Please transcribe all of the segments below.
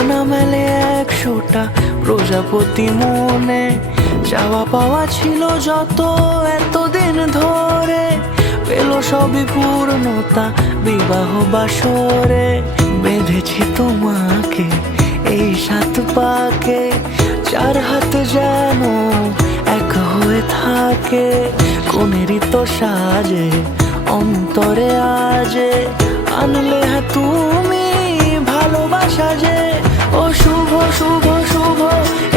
আনা মেলে 100টা প্রজাপতি মনে, চাওয়া পাওয়া ছিল যত এতদিন ধরে, পেল সবই পূর্ণতা বিবাহ বাসরে। বেঁধেছি তোমাকে এই 7 পাকে, 4 হাত যেন এক হয়ে থাকে। কোনেরই তো সাজে অন্তরে আজে, আনলে তুমি ভালোবাসা যে। ও শুভ শুভ শুভ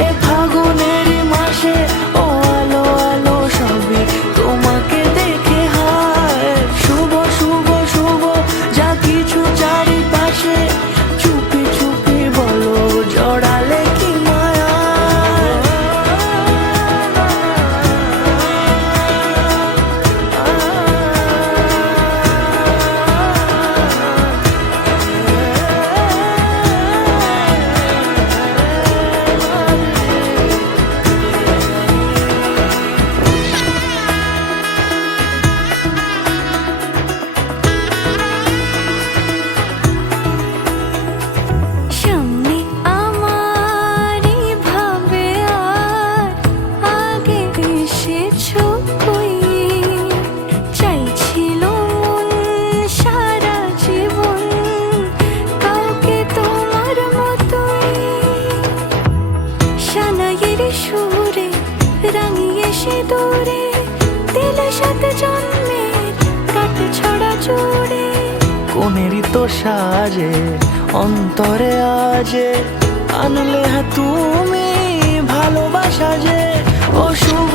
এ ফাগুনেরই মাসে, ও আলো আলো সবই তোমাকে দেখে হায়। শুভ শুভ শুভ যা কিছু চারিপাশে, চুপি চুপি বলো জড়ালে কি মায়া। সামনে আমারই ভাবে আর আগে এসেছো কই, চাইছিল মন সারা জীবন কাউকে তোমার মতোই। সানাইয়ের সুরে রাঙিয়ে সিঁদুরে দিলে 7 জন্মের কাট ছড়া জুড়ে। কোনেরই তো সাজে অন্তরে আজে, আনলে তুমি ভালোবাসা যে। ও শুভ